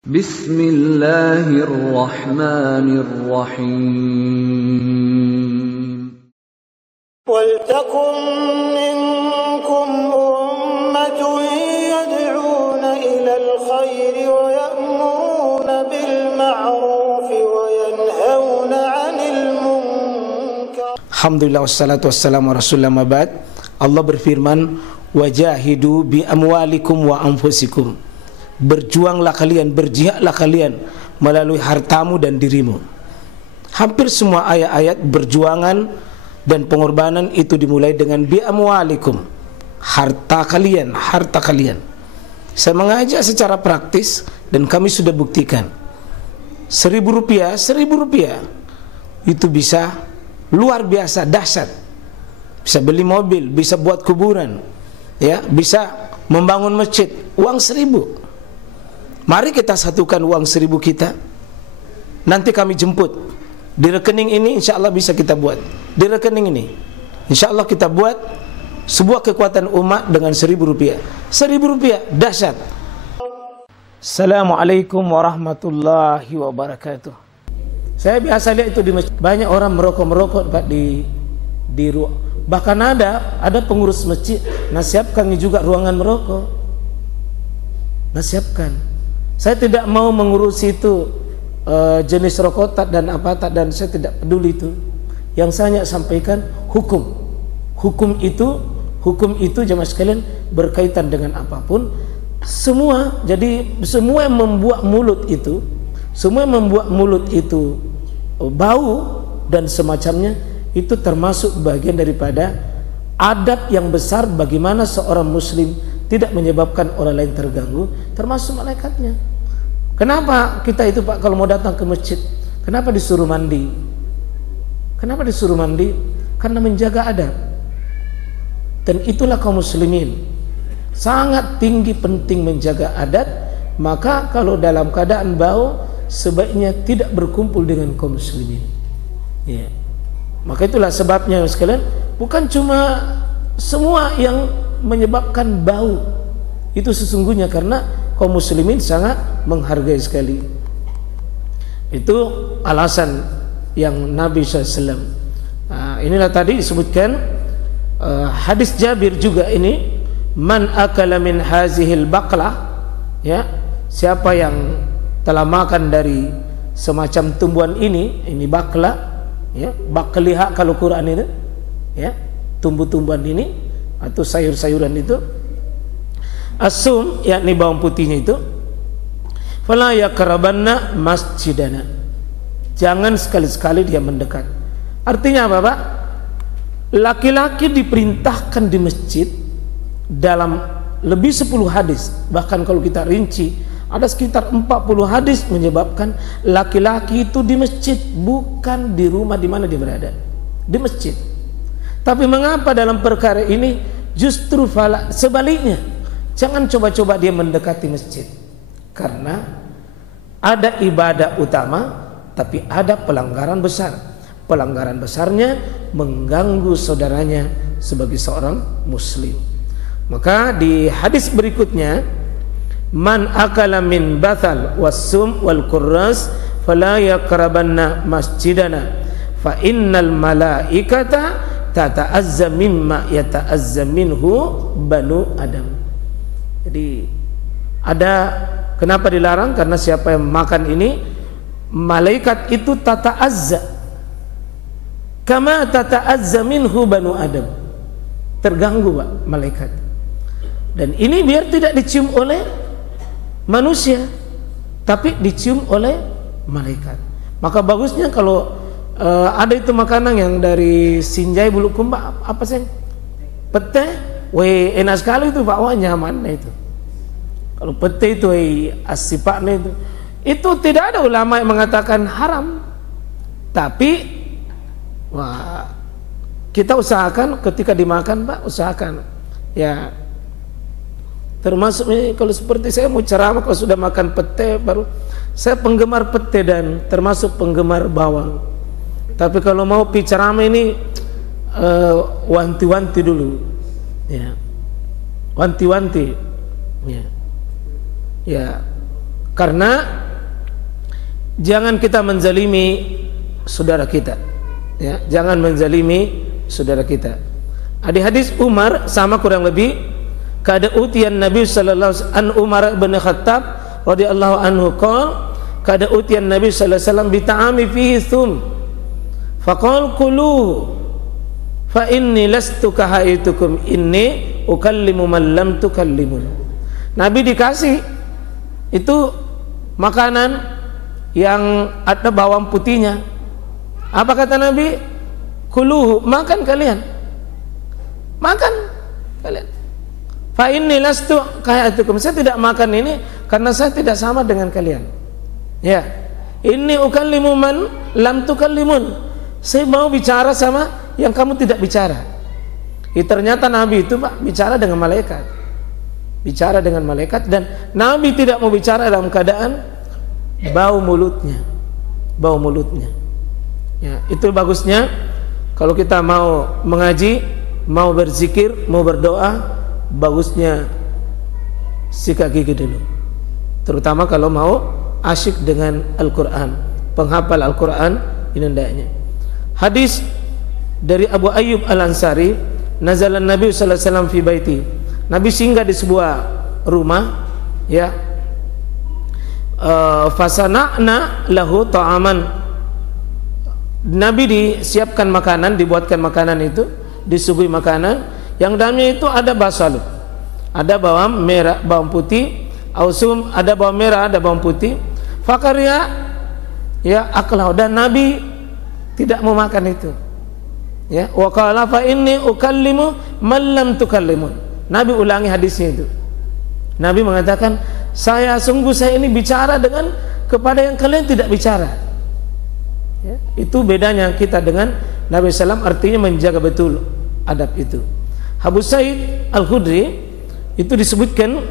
Bismillahirrahmanirrahim. Waltakum minkum ummatun yad'una ilal khairi wa ya'muruna bil ma'rufi wa yanhauna 'anil munkar. Alhamdulillah wassalatu wassalamu ala rasulillah ma ba'd. Allah berfirman, wajahidu bi amwalikum wa anfusikum. Berjuanglah kalian, berjihadlah kalian melalui hartamu dan dirimu. Hampir semua ayat-ayat berjuangan dan pengorbanan itu dimulai dengan bi amwalikum, harta kalian, harta kalian. Saya mengajak secara praktis dan kami sudah buktikan. Rp1.000 itu bisa luar biasa dahsyat. Bisa beli mobil, bisa buat kuburan, ya, bisa membangun masjid. Uang 1.000. Mari kita satukan uang 1.000 kita. Nanti kami jemput. Di rekening ini insya Allah bisa kita buat. Di rekening ini insya Allah kita buat sebuah kekuatan umat dengan Rp1.000. Rp1.000 dahsyat. Assalamualaikum warahmatullahi wabarakatuh. Saya biasa lihat itu di masjid, banyak orang merokok di ruang. Bahkan ada pengurus masjid nasihatkan juga ruangan merokok. Nasihatkan. Saya tidak mau mengurusi itu jenis rokok dan apa tak, dan saya tidak peduli itu. Yang saya sampaikan hukum. Hukum itu jemaah sekalian berkaitan dengan apapun. Jadi semua yang membuat mulut itu bau dan semacamnya, itu termasuk bagian daripada adab yang besar bagaimana seorang muslim tidak menyebabkan orang lain terganggu, termasuk malaikatnya. Kenapa kita itu Pak kalau mau datang ke masjid, kenapa disuruh mandi? Kenapa disuruh mandi? Karena menjaga adab. Dan itulah kaum muslimin, sangat tinggi penting menjaga adab. Maka kalau dalam keadaan bau, sebaiknya tidak berkumpul dengan kaum muslimin, ya. Maka itulah sebabnya sekalian, bukan cuma semua yang menyebabkan bau itu sesungguhnya karena kaum muslimin sangat menghargai sekali. Itu alasan yang Nabi SAW. Inilah tadi disebutkan hadis Jabir juga ini, man akala min hazihil baqlah, ya, siapa yang telah makan dari semacam tumbuhan ini baqlah, ya, baqliha kalau Quran itu, ya, tumbuh-tumbuhan ini atau sayur-sayuran itu, asum, yakni bawang putihnya itu, fala yakrabanna masjidana, jangan sekali-sekali dia mendekat. Artinya apa Pak? Laki-laki diperintahkan di masjid dalam lebih 10 hadis, bahkan kalau kita rinci ada sekitar 40 hadis menyebabkan laki-laki itu di masjid, bukan di rumah di mana dia berada, di masjid. Tapi mengapa dalam perkara ini justru sebaliknya, jangan coba-coba dia mendekati masjid, karena ada ibadah utama tapi ada pelanggaran besar. Pelanggaran besarnya mengganggu saudaranya sebagai seorang muslim. Maka di hadis berikutnya, man akala min bathal wassum wal kurras fala yakrabanna masjidana fa innal malaikata tata'azza mimma yata'azza minhu banu adam. Jadi ada, kenapa dilarang? Karena siapa yang makan ini, malaikat itu tata'azza kama tata'azza minhu banu adam, terganggu Pak malaikat. Dan ini biar tidak dicium oleh manusia tapi dicium oleh malaikat. Maka bagusnya kalau ada itu makanan yang dari Sinjai Bulukumba, apa sih, pete, enak sekali itu Pak, wah nyaman itu. Kalau pete itu asipaknya itu tidak ada ulama yang mengatakan haram, tapi wah, kita usahakan ketika dimakan Pak, usahakan ya. Termasuk kalau seperti saya mau ceramah, kalau sudah makan pete baru, saya penggemar pete dan termasuk penggemar bawang. Tapi kalau mau ceramah ini wanti-wanti dulu, ya, wanti-wanti, ya. Karena jangan kita menzalimi saudara kita, ya, jangan menzalimi saudara kita. Ada hadis Umar sama kurang lebih, kada utian Nabi sallallahu alaihi wasallam, Umar bin Khattab radhiyallahu anhu qala kada utian Nabi sallallahu alaihi wasallam bi ta'ami fihi thum faqal kulu fa inni lastu kahaitukum inni ukallimu man lam tukallimun. Nabi dikasih itu makanan yang ada bawang putihnya. Apa kata Nabi? Kuluhu, makan kalian. Makan kalian. Fa inni lastu kahaitukum, saya tidak makan ini karena saya tidak sama dengan kalian. Ya. Inni ukallimu man lam tukallimun. Saya mau bicara sama yang kamu tidak bicara. Ternyata Nabi itu Pak bicara dengan malaikat. Bicara dengan malaikat, dan Nabi tidak mau bicara dalam keadaan bau mulutnya. Bau mulutnya. Ya, itu bagusnya kalau kita mau mengaji, mau berzikir, mau berdoa, bagusnya sikat gigi dulu. Terutama kalau mau asyik dengan Al-Qur'an, penghafal Al-Qur'an, ini hendaknya. Hadis dari Abu Ayyub Al-Ansari, nazalan Nabi sallallahu alaihi wasallam fi baiti. Nabi singgah di sebuah rumah, ya. Fasana'na lahu ta'aman. Nabi disiapkan makanan, dibuatkan makanan itu, disuguhi makanan yang dalamnya itu ada basal, ada bawang merah, bawang putih, ausum, ada bawang merah, ada bawang putih. Fakarya, ya, aklahu, dan Nabi tidak mau makan itu. Ya, wa qala fa inni ukallimu man lam tukallimun. Nabi ulangi hadisnya itu. Nabi mengatakan, saya ini bicara dengan kepada yang kalian tidak bicara. Ya, itu bedanya kita dengan Nabi SAW, artinya menjaga betul adab itu. Abu Sa'id Al-Khudri itu disebutkan,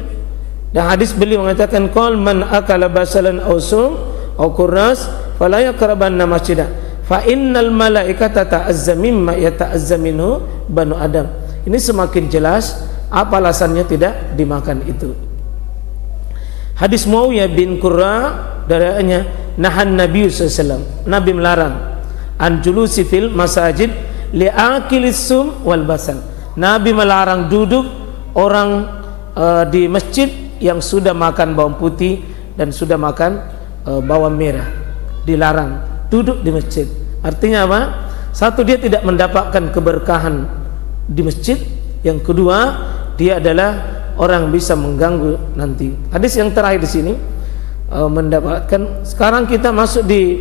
dan hadis beliau mengatakan, qul man akala basalan aw sum aw kurras fala yaqrabanna masjidah fa innal malaikata ta'azza mimma yata'azza minhu banu adam. Ini semakin jelas apa alasannya tidak dimakan itu. Hadis Muawiyah bin Qurra darinya, nahan Nabi SAW, Nabi melarang an julusi fil masajid li'akilis sum wal basal. Nabi melarang duduk orang di masjid yang sudah makan bawang putih dan sudah makan bawang merah. Dilarang duduk di masjid. Artinya apa? Satu, dia tidak mendapatkan keberkahan di masjid. Yang kedua, dia adalah orang bisa mengganggu nanti. Hadis yang terakhir di sini mendapatkan. Sekarang kita masuk di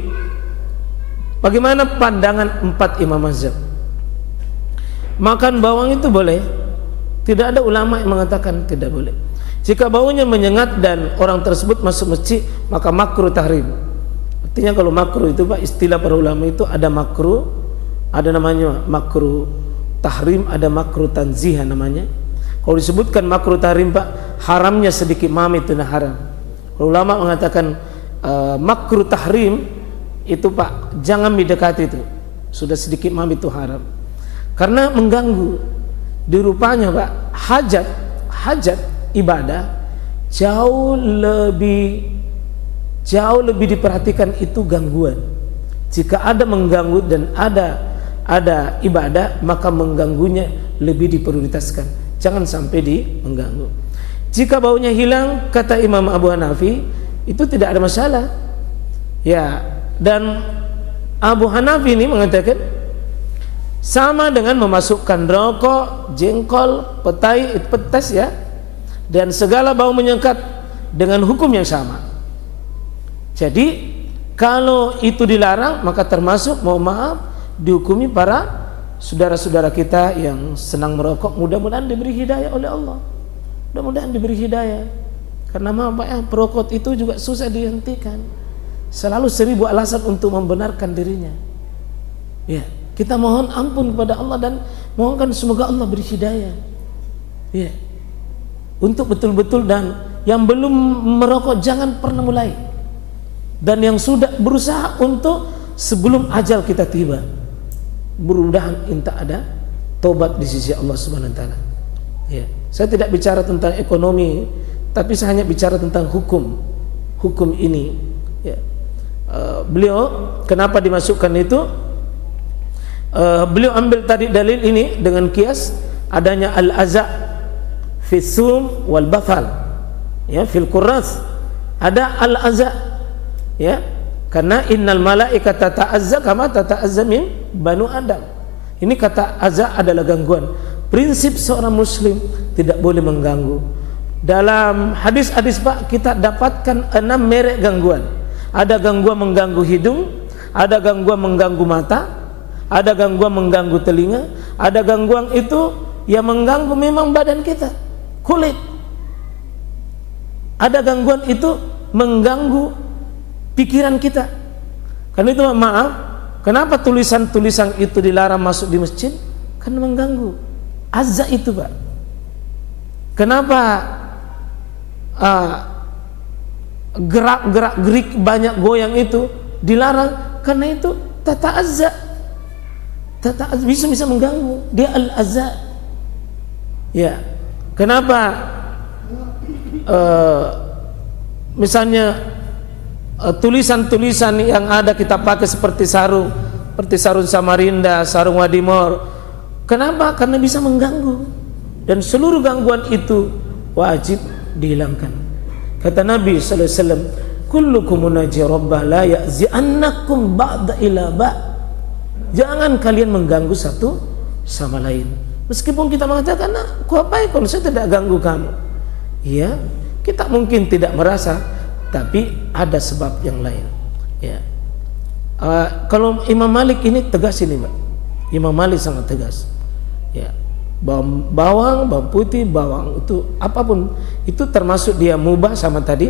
bagaimana pandangan 4 imam mazhab. Makan bawang itu boleh. Tidak ada ulama yang mengatakan tidak boleh. Jika baunya menyengat dan orang tersebut masuk masjid, maka makruh tahrim. Artinya kalau makruh itu Pak, istilah para ulama itu ada makruh, ada namanya makruh tahrim, ada makruh tanzih namanya. Kalau disebutkan makruh tahrim Pak, haramnya sedikit mami itu haram. Ulama mengatakan makruh tahrim itu Pak, jangan mendekati itu. Sudah sedikit mami itu haram. Karena mengganggu. Dirupanya Pak, hajat ibadah jauh lebih diperhatikan itu gangguan. Jika ada mengganggu dan ada ibadah, maka mengganggunya lebih diprioritaskan. Jangan sampai mengganggu. Jika baunya hilang, kata Imam Abu Hanafi, itu tidak ada masalah. Ya, dan Abu Hanafi ini mengatakan sama dengan memasukkan rokok, jengkol, petai, ya, dan segala bau menyengat dengan hukum yang sama. Jadi kalau itu dilarang, maka termasuk, mohon maaf, dihukumi para saudara-saudara kita yang senang merokok. Mudah-mudahan diberi hidayah oleh Allah. Mudah-mudahan diberi hidayah. Karena maaf ya, perokok itu juga susah dihentikan. Selalu 1000 alasan untuk membenarkan dirinya. Ya, kita mohon ampun kepada Allah dan mohonkan semoga Allah beri hidayah. Ya, untuk betul-betul, dan yang belum merokok jangan pernah mulai. Dan yang sudah berusaha untuk sebelum ajal kita tiba, mudah-mudahan inta ada tobat di sisi Allah Subhanahu wa taala. Ya, saya tidak bicara tentang ekonomi, tapi saya hanya bicara tentang hukum. hukum ini. Ya. Beliau kenapa dimasukkan itu? Beliau ambil tadi dalil ini dengan kias adanya al-aza fi sum wal bathal, ya, fil qurras ada al-aza, ya, karena innal malaikata ta'azza kama tata'azza min banu adam. Ini kata azza adalah gangguan. Prinsip seorang muslim tidak boleh mengganggu. Dalam hadis-hadis Pak kita dapatkan 6 merek gangguan. Ada gangguan mengganggu hidung, ada gangguan mengganggu mata, ada gangguan mengganggu telinga, ada gangguan itu yang mengganggu memang badan kita, kulit. Ada gangguan itu mengganggu pikiran kita. Karena itu maaf, kenapa tulisan-tulisan itu dilarang masuk di masjid? Karena mengganggu. Azza itu Pak. Kenapa gerak-gerik banyak goyang itu dilarang? Karena itu tata azza. Tata azza bisa mengganggu. Dia al-azza. Ya. Kenapa misalnya tulisan-tulisan yang ada kita pakai seperti sarung Samarinda, sarung Wadimor. Kenapa? Karena bisa mengganggu. Dan seluruh gangguan itu wajib dihilangkan. Kata Nabi sallallahu alaihi wasallam, kullukum munaji rabbah la ya'zi'annakum ba'da ila ba'. Jangan kalian mengganggu satu sama lain. Meskipun kita mengatakan, nah, aku apa kalau saya tidak ganggu kamu? Ya, kita mungkin tidak merasa, tapi ada sebab yang lain. Ya. Kalau Imam Malik ini tegas ini, Mbak. Imam Malik sangat tegas. Ya. Bawang putih, bawang itu apapun itu termasuk dia mubah sama tadi.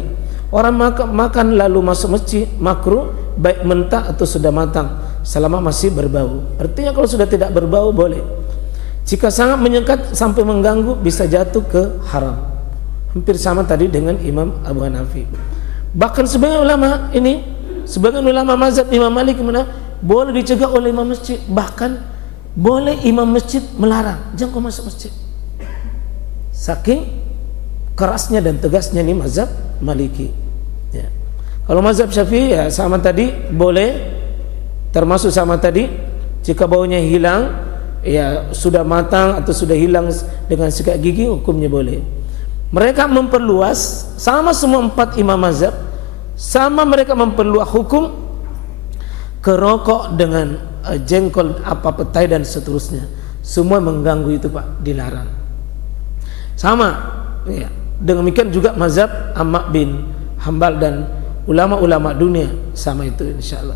Orang makan lalu masuk masjid makruh baik mentah atau sudah matang selama masih berbau. Artinya kalau sudah tidak berbau boleh. Jika sangat menyekat sampai mengganggu bisa jatuh ke haram. Hampir sama tadi dengan Imam Abu Hanafi. Bahkan sebagian ulama mazhab Imam Malik boleh dicegah oleh imam masjid, bahkan boleh imam masjid melarang, jangan kau masuk masjid. Saking kerasnya dan tegasnya ini mazhab Maliki. Ya. Kalau mazhab Syafi'i ya sama tadi boleh, termasuk sama tadi jika baunya hilang, ya sudah matang atau sudah hilang dengan sikat gigi hukumnya boleh. Mereka memperluas sama semua 4 imam mazhab, sama mereka memperluas hukum kerokok dengan jengkol, apa petai dan seterusnya. Semua mengganggu itu Pak, dilarang. Sama ya. Demikian juga mazhab Ahmad bin Hanbal dan ulama-ulama dunia sama itu insyaallah.